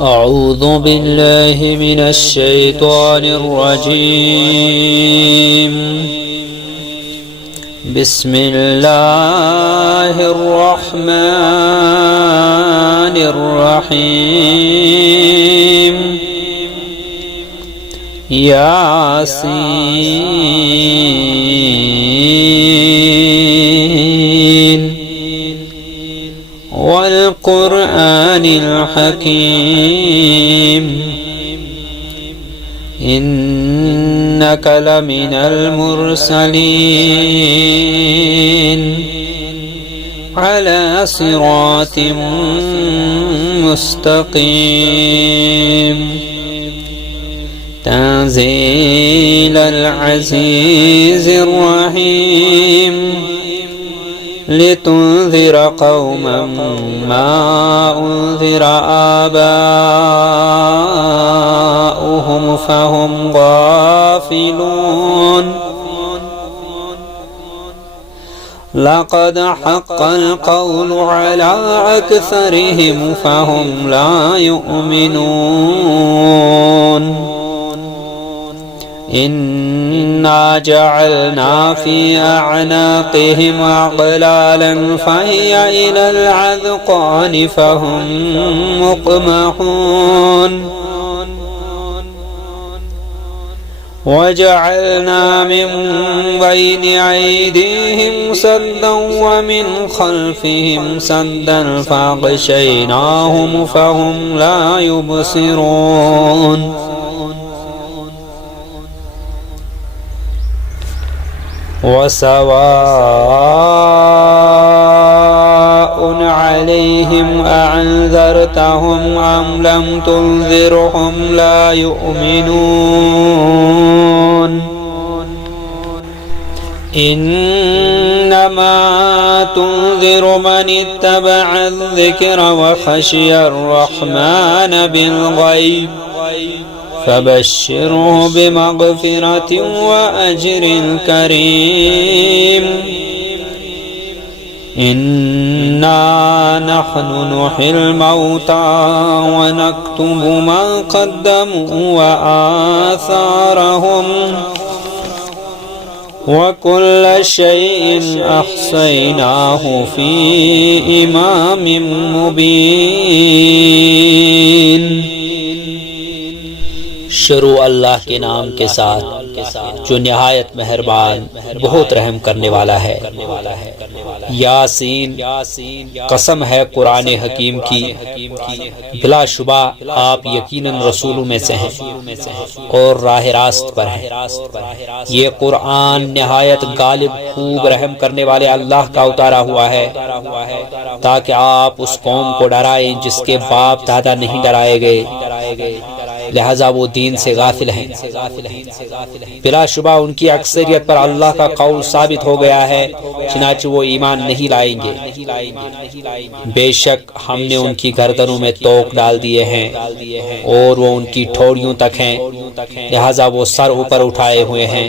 أعوذ بالله من الشيطان الرجيم. بسم الله الرحمن الرحيم. ياسين والقرآن الحكيم إنك لمن المرسلين على صراط مستقيم تنزيل العزيز الرحيم لتنذر قوما ما أنذر آباؤهم فهم غافلون. لقد حق القول على أكثرهم فهم لا يؤمنون. إنا جعلنا في أعناقهم أغلالا فهي إلى الأذقان فهم مقمحون. وجعلنا من بين أيديهم سدا ومن خلفهم سدا فأغشيناهم فهم لا يبصرون. وسواء عليهم أأنذرتهم أم لم تنذرهم لا يؤمنون. إنما تنذر من اتبع الذكر وخشي الرحمن بالغيب فبشره بمغفرة وأجر كريم. إنا نحن نحيي الموتى ونكتب ما قدموا وآثارهم وكل شيء أحصيناه في إمام مبين. شروع اللہ کے نام کے ساتھ جو نہایت مہربان بہت رحم کرنے والا ہے. یاسین قسم ہے قرآن حکیم کی، بلا شبہ آپ یقیناً رسولوں میں سے ہیں اور راہ راست پر ہیں. یہ قرآن نہایت غالب خوب رحم کرنے والے اللہ کا اتارا ہوا ہے تاکہ آپ اس قوم کو ڈرائیں جس کے باپ دادا نہیں ڈرائے گئے، لہذا وہ دین سے غافل ہیں. بلا شبہ ان کی اکثریت پر اللہ کا قول ثابت ہو گیا ہے، چنانچہ وہ ایمان نہیں لائیں گے. بے شک ہم نے ان کی گردنوں میں توق ڈال دیے ہیں اور وہ ان کی ٹھوڑیوں تک ہیں، لہذا وہ سر اوپر اٹھائے ہوئے ہیں.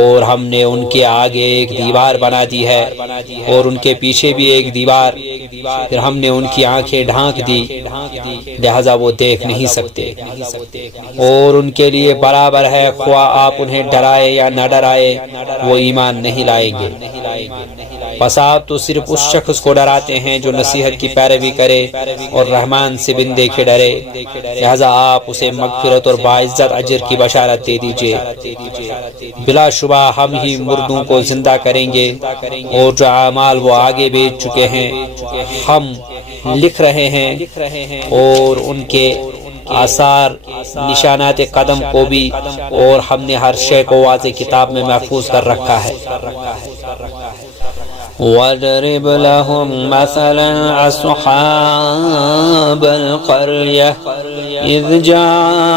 اور ہم نے ان کے آگے ایک دیوار بنا دی ہے اور ان کے پیچھے بھی ایک دیوار. پھر ہم نے ان کی آنکھیں ڈھانک دی، لہذا وہ دیکھ نہیں سکتے. اور ان کے لیے برابر ہے خواہ آپ انہیں ڈرائے یا نہ ڈرائے، وہ ایمان نہیں لائیں گے. پس آپ تو صرف اس شخص کو ڈراتے ہیں جو نصیحت کی پیروی کرے اور رحمان سے بن دیکھے ڈرے، لہذا آپ اسے مغفرت اور باعزت اجر کی بشارت دے دیجئے. بلا شبہ ہم ہی مردوں کو زندہ کریں گے اور جو اعمال وہ آگے بھیج چکے ہیں ہم لکھ رہے ہیں، اور ان کے آثار نشانات قدم کو بھی، اور ہم نے ہر شے کو واضح کتاب میں محفوظ کر رکھا ہے. وَاضْرِبْ لَهُمْ مَثَلًا أَصْحَابَ الْقَرْيَةِ إِذْ جَاءَهَا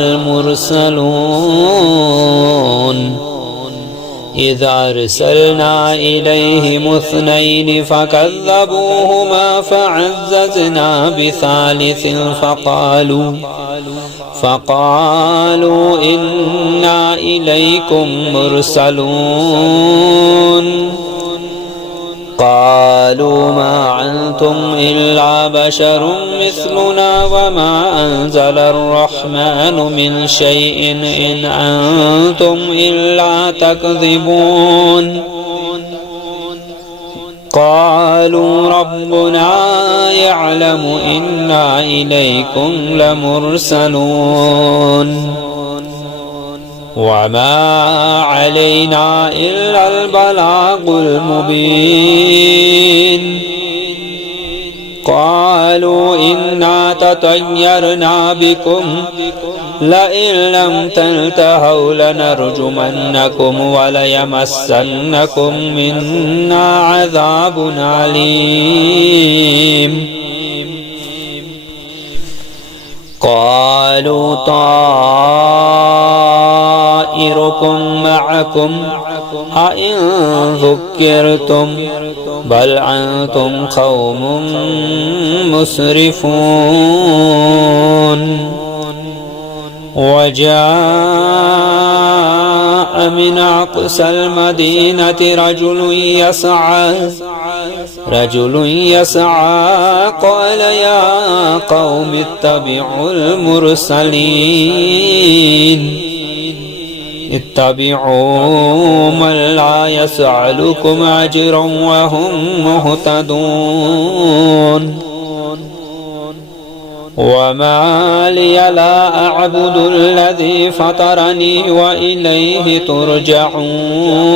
الْمُرْسَلُونَ. إذ أرسلنا إليهم اثنين فكذبوهما فعززنا بثالث فقالوا إنا إليكم مرسلون قالوا ما أنتم إلا بشر مثلنا وما أنزل الرحمن من شيء إن أنتم إلا تكذبون قالوا ربنا يعلم إنا إليكم لمرسلون وما علينا إلا البلاغ المبين قالوا إنا تطيرنا بكم لئن لم تنتهوا لنرجمنكم وليمسنكم منا عذاب أليم قالوا طائركم معكم أئن ذكرتم بل أنتم قوم مسرفون وجاء من أقصى المدينة رجل يسعى قال يا قوم اتبعوا المرسلين اتبعوا من لا يسألكم أجرا وهم مهتدون وما لي لا أعبد الذي فطرني وإليه ترجعون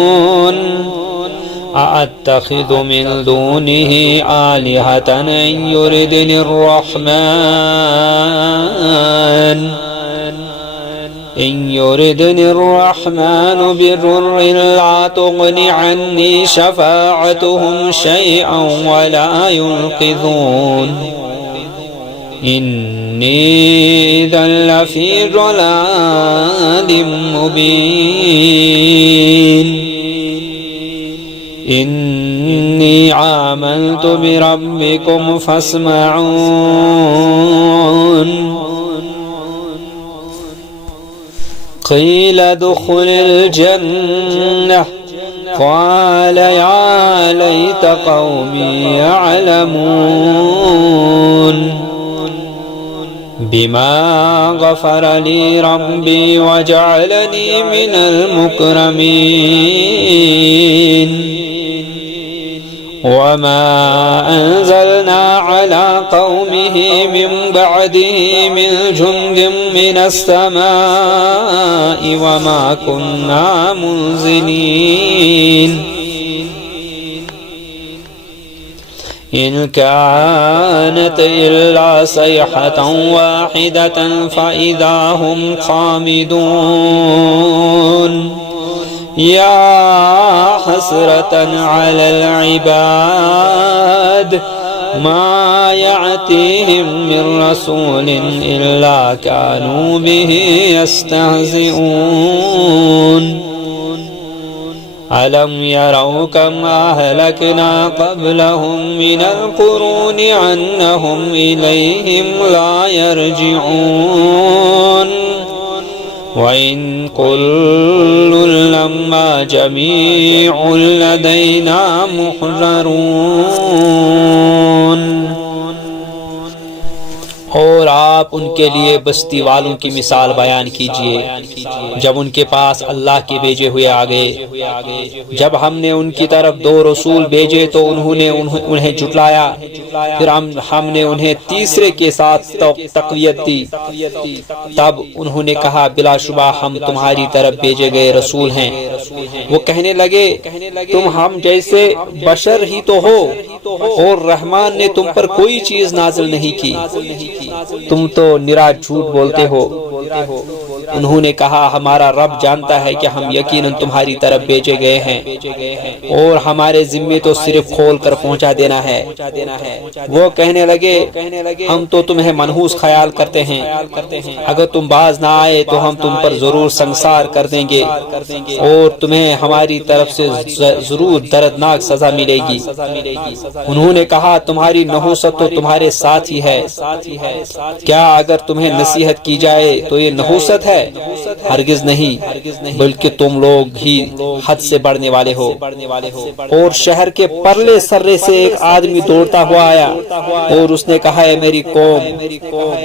أأتخذ من دونه آلهة إن يردني الرحمن بضر لا تغن عني شفاعتهم شيئا ولا ينقذون إني إذا لفي ضلال مبين إني آمنت بربكم فاسمعون قيل ادخل الجنة قال يا ليت قومي يعلمون بما غفر لي ربي وجعلني من المكرمين وما أنزلنا على قومه من بعده من جند من السماء وما كنا منزلين إن كانت إلا صيحة واحدة فإذا هم خامدون يا حسرة على العباد ما يأتيهم من رسول إلا كانوا به يستهزئون ألم يروا كم أهلكنا قبلهم من القرون أنهم إليهم لا يرجعون وإن كل لما جميع لدينا محضرون اور آپ ان کے لیے بستی والوں کی مثال بیان کیجئے جب ان کے پاس اللہ کے بھیجے ہوئے آ گئے، جب ہم نے ان کی طرف 2 رسول بھیجے تو انہوں نے انہیں جھٹلایا، پھر ہم نے انہیں تیسرے کے ساتھ تقویت دی، تب انہوں نے کہا بلا شبہ ہم تمہاری طرف بھیجے گئے رسول ہیں۔ وہ کہنے لگے تم ہم جیسے بشر ہی تو ہو اور رحمان نے تم پر کوئی چیز نازل نہیں کی، تم تو نرا جھوٹ بولتے ہو۔ انہوں نے کہا ہمارا رب جانتا ہے کہ ہم یقیناً تمہاری طرف بھیجے گئے ہیں اور ہمارے ذمے تو صرف کھول کر پہنچا دینا ہے۔ وہ کہنے لگے ہم تو تمہیں منحوس خیال کرتے ہیں، اگر تم باز نہ آئے تو ہم تم پر ضرور سنسار کر دیں گے اور تمہیں ہماری طرف سے ضرور دردناک سزا ملے گی۔ انہوں نے کہا تمہاری نحوست تو تمہارے ساتھ ہی ہے، کیا اگر تمہیں نصیحت کی جائے تو یہ نحوست ہے؟ ہے؟ ہرگز نہیں، بلکہ تم لوگ ہی حد سے بڑھنے والے ہو۔ اور شہر کے پرلے سرے سے ایک آدمی دوڑتا ہوا آیا اور اس نے کہا، اے میری قوم،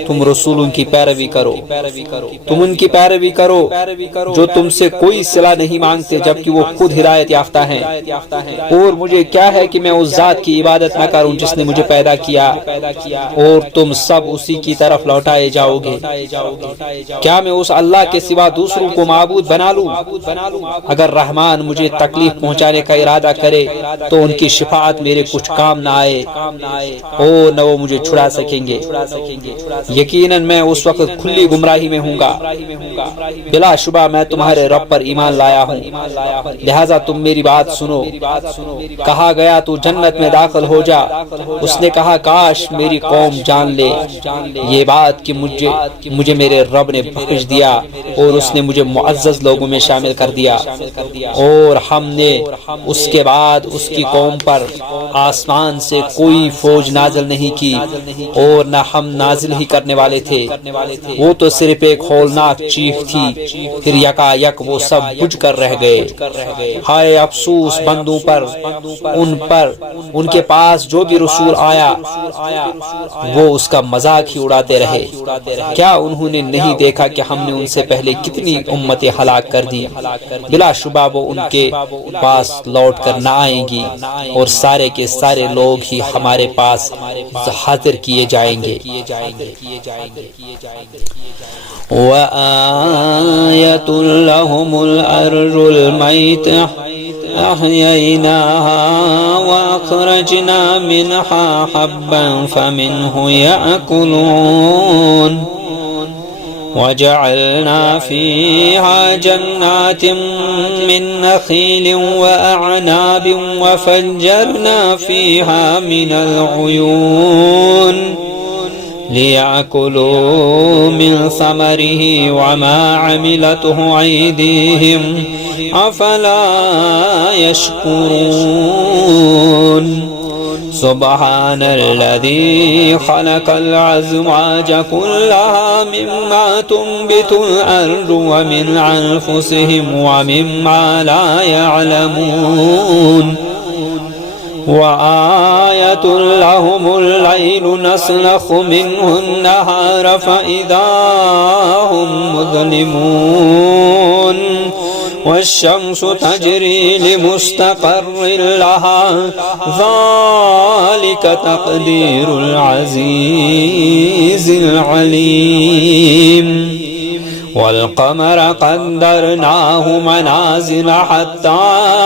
تم رسولوں کی پیروی کرو، تم ان کی پیروی کرو جو تم سے کوئی صلہ نہیں مانگتے جبکہ وہ خود ہدایت یافتہ ہیں۔ اور مجھے کیا ہے کہ میں اس ذات کی عبادت نہ کروں جس نے مجھے پیدا کیا، اور تم سب اسی کی طرف لوٹائے جاؤ گے۔ کیا میں اس اللہ کے سوا دوسروں کو معبود بنا لوں؟ اگر رحمان مجھے تکلیف پہنچانے کا ارادہ کرے تو ان کی شفاعت میرے کچھ کام نہ آئے، اور نہ وہ مجھے چھڑا سکیں گے۔ یقیناً میں اس وقت کھلی گمراہی میں ہوں گا۔ بلا شبہ میں تمہارے رب پر ایمان لایا ہوں، لہذا تم میری بات سنو۔ کہا گیا تو جنت میں داخل ہو جا۔ اس نے کہا، کاش میری قوم جان لے یہ بات کہ مجھے میرے رب نے بخش دیا اور اس نے مجھے معزز لوگوں میں شامل کر دیا، اور ہم نے اس کے بعد اس کی قوم پر آسمان سے کوئی فوج نازل نہیں کی، اور نہ ہم نازل ہی کرنے والے تھے۔ وہ تو صرف ایک ہولناک چیخ تھی، پھر یکا یک وہ سب بجھ کر رہ گئے۔ ہائے افسوس بندوں پر ان کے پاس جو بھی رسول آیا وہ اس کا مذاق ہی اڑاتے رہے۔ کیا انہوں نے نہیں دیکھا کہ ہم نے ان سے پہلے کتنی امتیں ہلاک کر دی؟ بلا شبہ وہ ان کے پاس لوٹ کر نہ آئیں گی، اور سارے کے سارے لوگ ہی ہمارے پاس حاضر کیے جائیں گے۔ وآية لهم الأرض الميتة أحييناها وأخرجنا منها حبا فمنه يأكلون وجعلنا فيها جنات من نخيل وأعناب وفجرنا فيها من العيون ليأكلوا من ثمره وما عملته أيديهم أفلا يشكرون سبحان الذي خلق الأزواج كلها مما تنبت الأرض ومن أنفسهم ومما لا يعلمون وآية لهم الليل نسلخ منه النهار فإذا هم مظلمون والشمس تجري لمستقر لها ذلك تقدير العزيز العليم والقمر قدرناه منازل حتى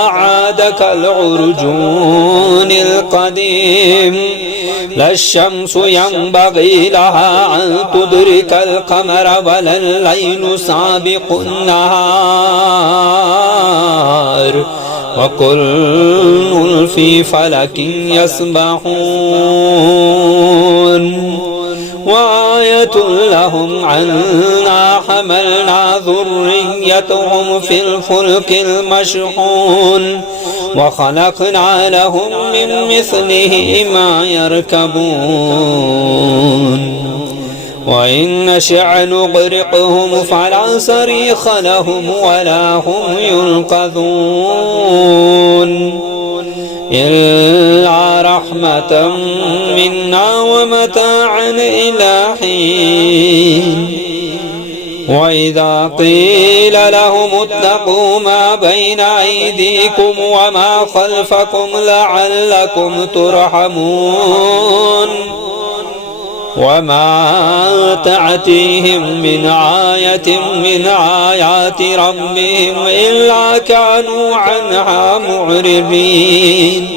عاد كالعرجون القديم لا الشمس ينبغي لها أن تدرك القمر ولا الليل سابق النهار وكل في فلك يسبحون وآية لهم أنا حملنا ذريتهم في الفلك المشحون وخلقنا لهم من مثله ما يركبون وإن نشأ نغرقهم فلا صريخ لهم ولا هم ينقذون إلا رحمة منا ومتاعا إلى حين وإذا قيل لهم اتقوا ما بين أيديكم وما خلفكم لعلكم ترحمون وما تأتيهم من آية من آيات ربهم إلا كانوا عنها معرضين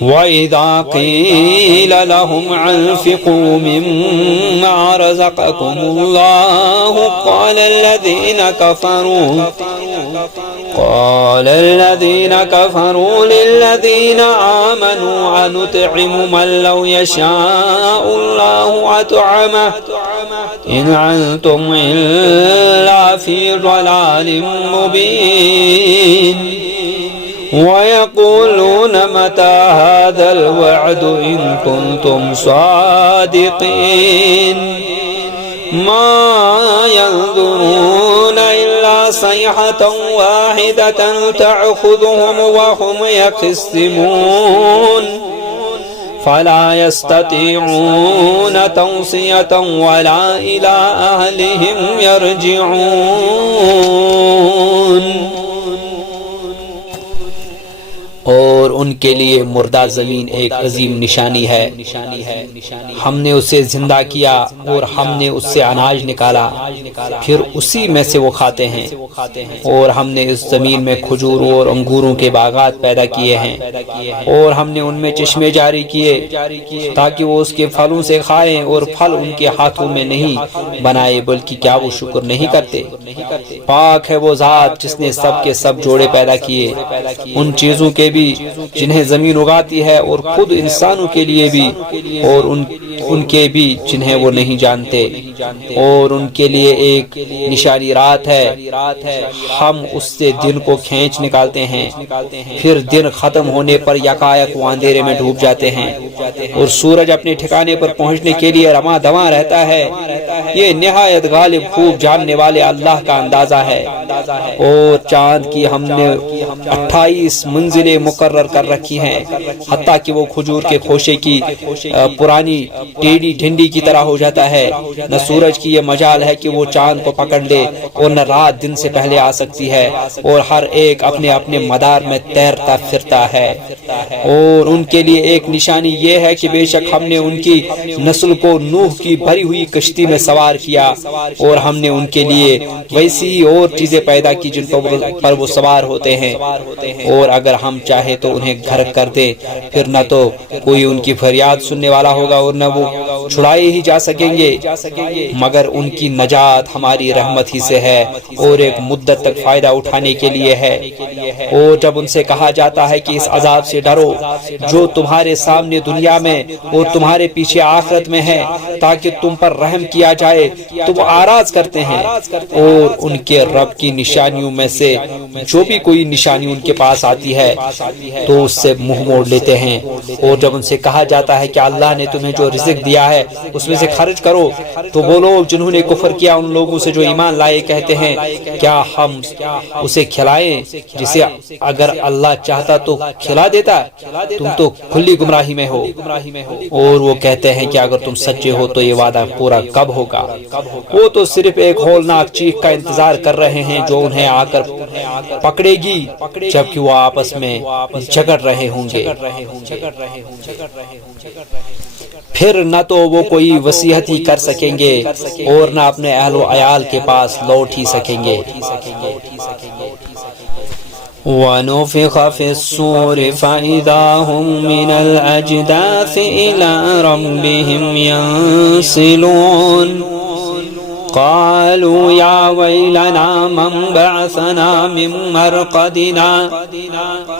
وإذا قيل لهم أنفقوا مما رزقكم الله قال الذين كفروا للذين آمنوا أنطعم من لو يشاء الله أطعمه إن أنتم إلا في ضلال مبين ويقولون متى هذا الوعد إن كنتم صادقين ما ينظرون إلا صيحة واحدة تأخذهم وهم يخصمون فلا يستطيعون توصية ولا إلى أهلهم يرجعون. اور ان کے لیے مردہ زمین ایک عظیم نشانی ہے. ہم نے اسے زندہ کیا اور ہم نے اس سے اناج نکالا، پھر اسی میں سے وہ کھاتے ہیں. اور ہم نے اس زمین میں کھجوروں اور انگوروں کے باغات پیدا کیے ہیں، اور ہم نے ان میں چشمے جاری کیے تاکہ وہ اس کے پھلوں سے کھائیں، اور پھل ان کے ہاتھوں میں نہیں بنائے، بلکہ کیا وہ شکر نہیں کرتے؟ پاک ہے وہ ذات جس نے سب کے سب جوڑے پیدا کیے، ان چیزوں کے بھی جنہیں زمین اگاتی ہے، اور خود انسانوں کے لیے بھی، اور ان کے بھی جنہیں وہ نہیں جانتے. اور ان کے لیے ایک نشانی رات ہے، ہم اس سے دن کو کھینچ نکالتے ہیں، پھر دن ختم ہونے پر یکایک وہ اندھیرے میں ڈوب جاتے ہیں، اور سورج اپنے ٹھکانے پر پہنچنے کے لیے رواں دواں رہتا ہے. یہ نہایت غالب خوب جاننے والے اللہ کا اندازہ ہے. اور چاند کی ہم نے 28 منزلیں مقرر کر رکھی ہیں، حتیٰ کہ وہ کھجور کے خوشے کی پرانی ٹیڑھی ڈھنڈی کی طرح ہو جاتا ہے. نہ سورج کی یہ مجال ہے کہ وہ چاند کو پکڑ لے، اور نہ رات دن سے پہلے آ سکتی ہے، اور ہر ایک اپنے اپنے مدار میں تیرتا پھرتا ہے. اور ان کے لیے ایک نشانی یہ ہے کہ بے شک ہم نے ان کی نسل کو نوح کی بھری ہوئی کشتی میں سوار کیا، اور ہم نے ان کے لیے ویسی ہی اور چیزیں پیدا کی جن پر وہ سوار ہوتے ہیں. اور اگر ہم چاہے تو انہیں غرق کر دے، پھر نہ تو کوئی ان کی فریاد سننے والا ہوگا، اور نہ وہ چھڑائے ہی جا سکیں گے، مگر ان کی نجات ہماری رحمت ہی سے ہے، اور ایک مدت تک فائدہ اٹھانے کے لیے ہے. اور جب ان سے کہا جاتا ہے کہ اس عذاب سے ڈرو جو تمہارے سامنے دنیا میں اور تمہارے پیچھے آخرت میں ہے، تاکہ تم پر رحم کیا جائے، تو وہ آراز کرتے ہیں. اور ان کے رب کی نشانیوں میں سے جو بھی کوئی نشانی ان کے پاس آتی ہے تو اس سے منہ موڑ لیتے ہیں. اور جب ان سے کہا جاتا ہے کہ اللہ نے تمہیں جو رزق دیا ہے اس میں سے خرچ کرو، تو وہ لوگ جنہوں نے کفر کیا ان لوگوں سے جو ایمان لائے کہتے ہیں کیا ہم اسے کھلائیں جسے اگر اللہ چاہتا تو کھلا دیتا؟ تم تو کھلی گمراہی میں ہو. اور وہ کہتے ہیں کہ اگر تم سچے ہو تو یہ وعدہ پورا کب ہوگا؟ وہ تو صرف ایک ہولناک چیخ کا انتظار کر رہے ہیں جو انہیں آ کر پکڑے گی جبکہ وہ آپس میں جھگڑ رہے ہوں گے. پھر نہ تو وہ کوئی وصیت ہی کر سکیں گے، اور نہ اپنے اہل و عیال کے پاس لوٹ ہی سکیں گے. وَنُفِخَ فِي الصُّورِ فَإِذَا هُمْ مِنَ الْأَجْدَاثِ إِلَى رَبِّهِمْ يَنْسِلُونَ قالوا يا ويلنا من بعثنا من مرقدنا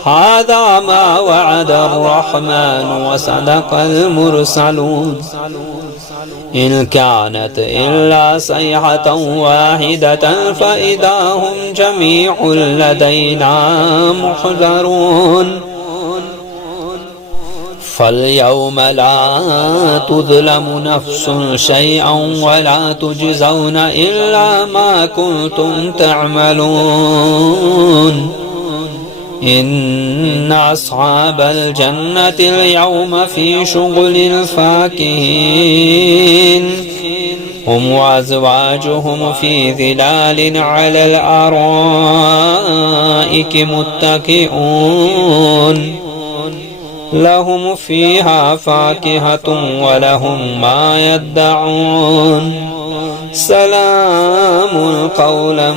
هذا ما وعد الرحمن وصدق المرسلون إن كانت إلا صيحة واحدة فإذا هم جميع لدينا محضرون فاليوم لا تظلم نفس شيئا ولا تجزون إلا ما كنتم تعملون إن أصحاب الجنة اليوم في شغل فاكهين هم وأزواجهم في ظلال على الأرائك متكئون لهم فيها فاكهة ولهم ما يدعون سلام قولا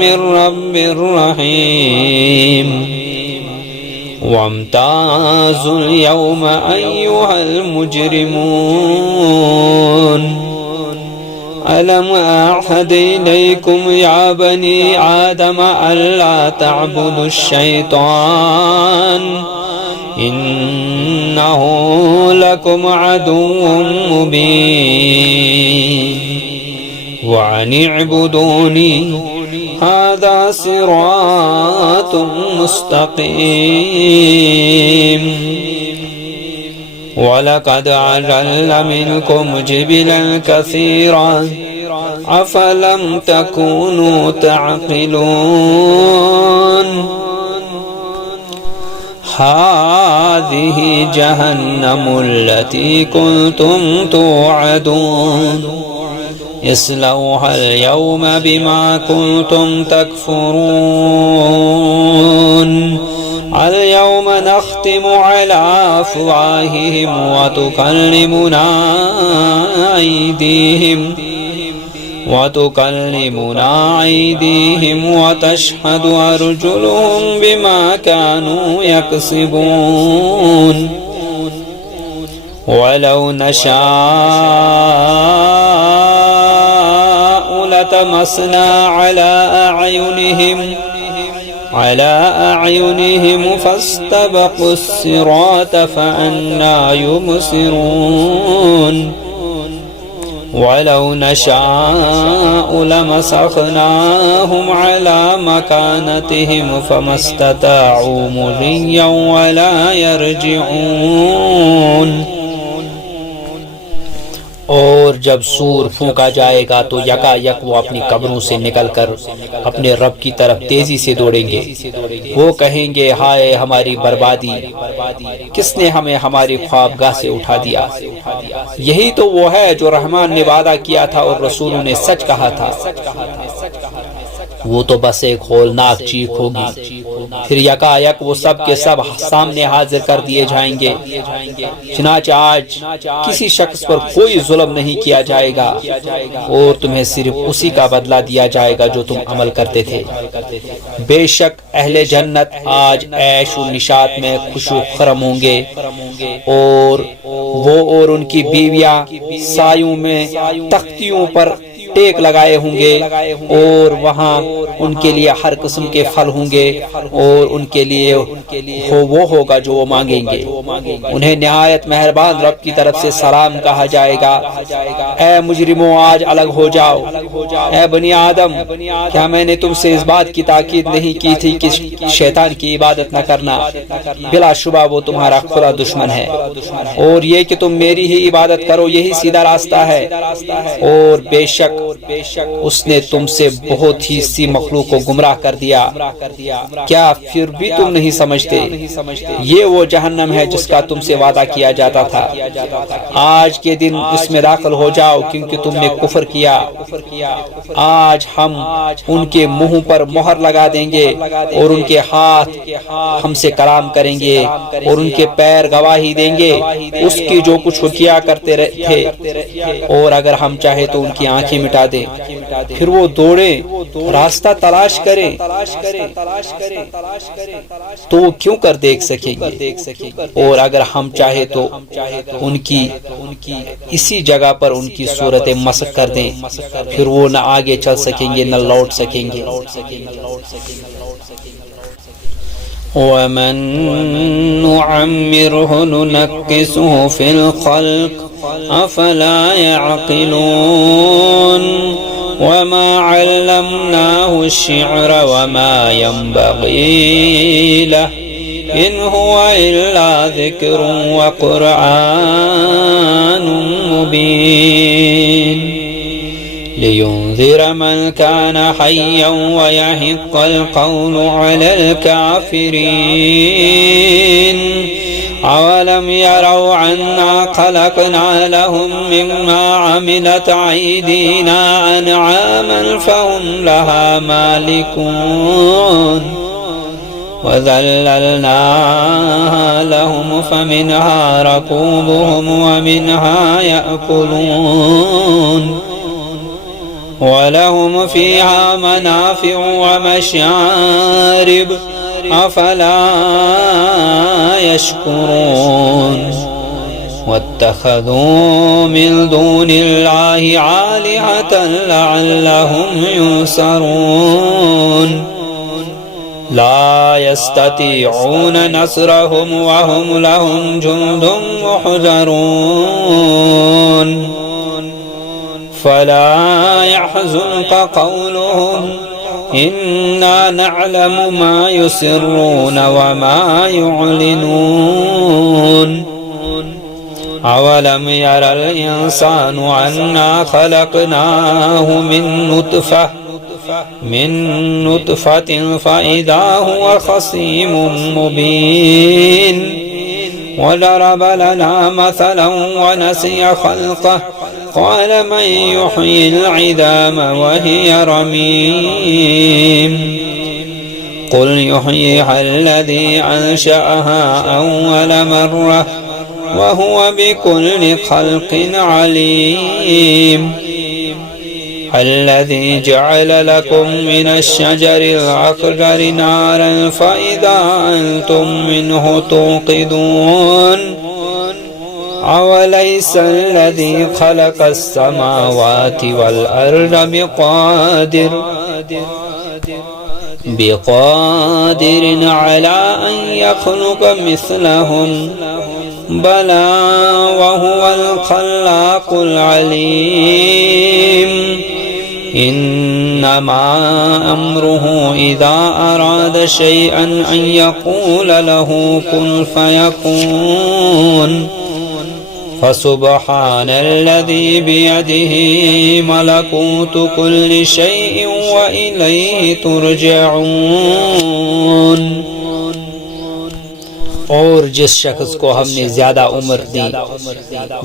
من رب رحيم وامتازوا اليوم أيها المجرمون ألم أعهد إليكم يا بني آدم ألا تعبدوا الشيطان إنه لكم عدو مبين وأن اعبدوني هذا صراط مستقيم ولقد أضل منكم جبلا كثيرا أفلم تكونوا تعقلون هذه جهنم التي كنتم توعدون اصلوها اليوم بما كنتم تكفرون اليوم نختم على أفواههم وتكلمنا أيديهم وتشهد أرجلهم بما كانوا يكسبون ولو نشاء لطمسنا على أعينهم فاستبقوا الصراط فأنى يبصرون ولو نشاء لمسخناهم على مكانتهم فما استطاعوا مضيا ولا يرجعون اور جب سور پھونکا جائے گا تو یکا یک وہ اپنی قبروں سے نکل کر اپنے رب کی طرف تیزی سے دوڑیں گے. وہ کہیں گے ہائے ہماری بربادی، کس نے ہمیں ہماری خوابگاہ سے اٹھا دیا. یہی تو وہ ہے جو رحمان نے وعدہ کیا تھا اور رسولوں نے سچ کہا تھا. وہ تو بس ایک ہولناک چیخ ہوگی، پھر یکا یک وہ سب کے سب سامنے حاضر کر دیے جائیں گے. چنانچہ آج کسی شخص پر کوئی ظلم نہیں کیا جائے گا اور تمہیں صرف اسی کا بدلہ دیا جائے گا جو تم عمل کرتے تھے. بے شک اہل جنت آج عیش و نشاط میں خوش و خرم ہوں گے، اور وہ اور ان کی بیویاں سایوں میں تختیوں پر ٹیک لگائے ہوں گے، اور وہاں ان کے لیے ہر قسم کے پھل ہوں گے، اور ان کے لیے وہ ہوگا جو وہ مانگیں گے. انہیں نہایت مہربان رب کی طرف سے سلام کہا جائے گا. اے مجرموں آج الگ ہو جاؤ. اے بنی آدم، کیا میں نے تم سے اس بات کی تاکید نہیں کی تھی کہ شیطان کی عبادت نہ کرنا؟ بلا شبہ وہ تمہارا کھلا دشمن ہے، اور یہ کہ تم میری ہی عبادت کرو یہی سیدھا راستہ ہے. اور بے شک اس نے تم سے بہت ہی سی مخلوق کو گمراہ کر دیا. کیا پھر بھی تم نہیں سمجھتے؟ یہ وہ جہنم ہے جس کا تم سے وعدہ کیا جاتا تھا. آج کے دن اس میں داخل ہو جاؤ کیونکہ تم نے کفر کیا. آج ہم ان کے منہ پر مہر لگا دیں گے، اور ان کے ہاتھ ہم سے کلام کریں گے، اور ان کے پیر گواہی دیں گے اس کی جو کچھ وہ کیا کرتے تھے. اور اگر ہم چاہے تو ان کی آنکھیں مٹا دیں، پھر وہ دوڑیں راستہ تلاش کریں تو وہ کیوں کر دیکھ سکیں گے. اور اگر ہم چاہے تو ان کی اسی جگہ پر ان کی صورت مسخ کر دیں، پھر وہ نہ آگے چل سکیں گے نہ لوٹ سکیں گے. وَمَن نُعَمِّرْهُ نُنَكِّسْهُ فِي الْخَلْقِ أَفَلَا يَعْقِلُونَ وَمَا عَلَّمْنَاهُ الشِّعْرَ وَمَا يَنبَغِي لَهُ إِنْ هُوَ إِلَّا ذِكْرٌ وَقُرْآنٌ مُبِينٌ لِيُنذِرَ مَنْ كَانَ حَيًّا وَيَحِقَّ الْقَوْلُ عَلَى الْكَافِرِينَ أَوَلَمْ يَرَوْا أَنَّا خَلَقْنَا لَهُم مِّمَّا عَمِلَتْ أَيْدِينَا أَنْعَامًا فَهُمْ لَهَا مَالِكُونَ وَذَلَّلْنَاهَا لَهُمْ فَمِنْهَا رَكُوبُهُمْ وَمِنْهَا يَأْكُلُونَ وَلَهُمْ فِيهَا مَنَافِعُ وَمَشَارِبُ أَفَلَا يَشْكُرُونَ وَاتَّخَذُوا مِن دُونِ اللَّهِ آلِهَةً لَعَلَّهُمْ يُنصَرُونَ لا يستطيعون نصرهم وهم لهم جند محضرون فلا يحزنك قولهم إنا نعلم ما يسرون وما يعلنون أولم ير الإنسان أنا خلقناه من نطفة فإذا هو خصيم مبين وضرب لنا مثلا ونسي خلقه قال من يحيي العظام وهي رميم قل يحييها الذي أنشأها أول مرة وهو بكل خلق عليم الذي جعل لكم من الشجر الأخضر نارا فإذا أنتم منه توقدون أوليس الذي خلق السماوات والأرض بقادر على أن يخلق مثلهم بلى وهو الخلاق العليم إنما أمره إذا أراد شيئا أن يقول له كن فيكون فسبحان الذي بيده ملكوت كل شيء وإليه ترجعون. اور جس شخص کو ہم نے زیادہ عمر دی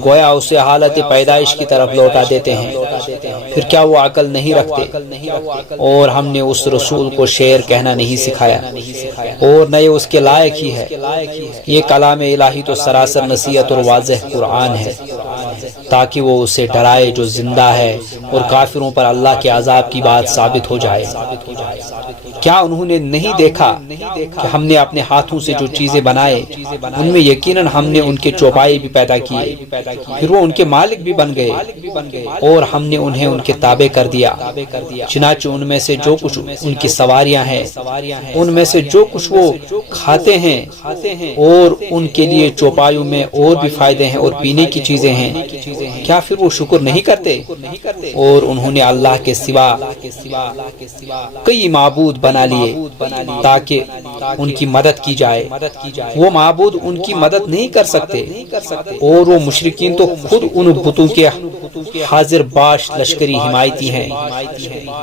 گویا اسے حالت پیدائش کی طرف لوٹا دیتے ہیں، پھر کیا وہ عقل نہیں رکھتے؟ اور ہم نے اس رسول کو شعر کہنا نہیں سکھایا اور نہ یہ اس کے لائق ہی ہے. یہ کلام الہی تو سراسر نصیحت اور واضح قرآن ہے تاکہ وہ اسے ڈرائے جو زندہ ہے اور کافروں پر اللہ کے عذاب کی بات ثابت ہو جائے. کیا انہوں نے نہیں دیکھا کہ ہم نے اپنے ہاتھوں سے جو چیزیں بنائے ان میں یقیناً ہم نے ان کے چوپائے بھی پیدا کیے، پھر وہ ان کے مالک بھی بن گئے اور ہم نے انہیں ان کے تابع کر دیا. چنانچہ ان میں سے جو کچھ ان کی سواریاں ہیں، ان میں سے جو کچھ وہ کھاتے ہیں اور ان کے لیے چوپایوں میں اور بھی فائدے ہیں اور پینے کی چیزیں ہیں، کیا پھر وہ شکر نہیں کرتے؟ اور انہوں نے اللہ کے سوا کئی معبود بنا لیے تاکہ ان کی مدد کی جائے. وہ معبود ان کی مدد نہیں کر سکتے اور وہ مشرکین تو خود ان بتوں کے حاضر باش لشکری حمایتی ہیں،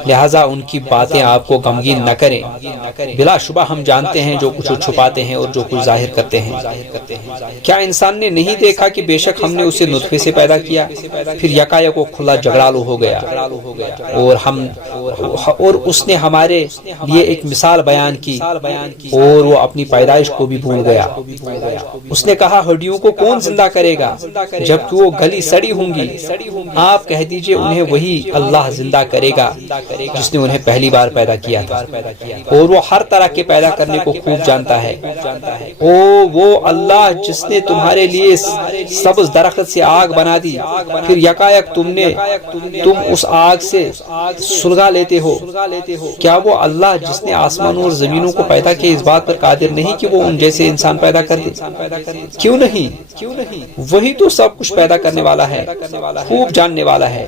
لہذا ان کی باتیں آپ کو غمگین نہ کریں. بلا شبہ ہم جانتے ہیں جو کچھ چھپاتے ہیں اور جو کچھ ظاہر کرتے ہیں. کیا انسان نے نہیں دیکھا کہ بے شک ہم نے اسے نطفے سے پیدا کیا، پھر یکایک وہ کھلا جھگڑالو ہو گیا اور اس نے ہمارے لیے ایک مثال بیان کی اور وہ اپنی پیدائش کو بھی بھول گیا. اس نے کہا ہڈیوں کو کون زندہ کرے گا جبکہ وہ گلی سڑی ہوں گی؟ آپ کہہ دیجئے انہیں وہی اللہ زندہ کرے گا جس نے انہیں پہلی بار پیدا کیا تھا، اور وہ ہر طرح کے پیدا کرنے کو خوب جانتا ہے. وہ اللہ جس نے تمہارے لیے سبز درخت سے آگ بنا دی، پھر یکایک تم اس آگ سے سلگا لیتے ہو. کیا وہ اللہ جس نے آسمان اور زمینوں کو پیدا کیا اس بات پر قادر نہیں کہ وہ ان جیسے انسان پیدا کر دے؟ کیوں نہیں؟ وہی تو سب کچھ پیدا کرنے والا ہے، خوب جاننے والا ہے.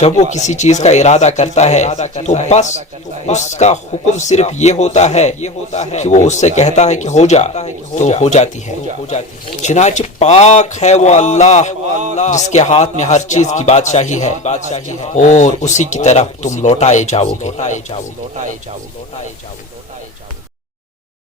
جب وہ کسی چیز کا ارادہ کرتا ہے تو بس اس کا حکم صرف یہ ہوتا ہے کہ وہ اس سے کہتا ہے کہ ہو جا تو ہو جاتی ہے. چنانچہ پاک ہے وہ اللہ جس کے ہاتھ میں ہر چیز کی بادشاہی ہے اور اسی کی طرف تم لوٹائے جاؤ گے.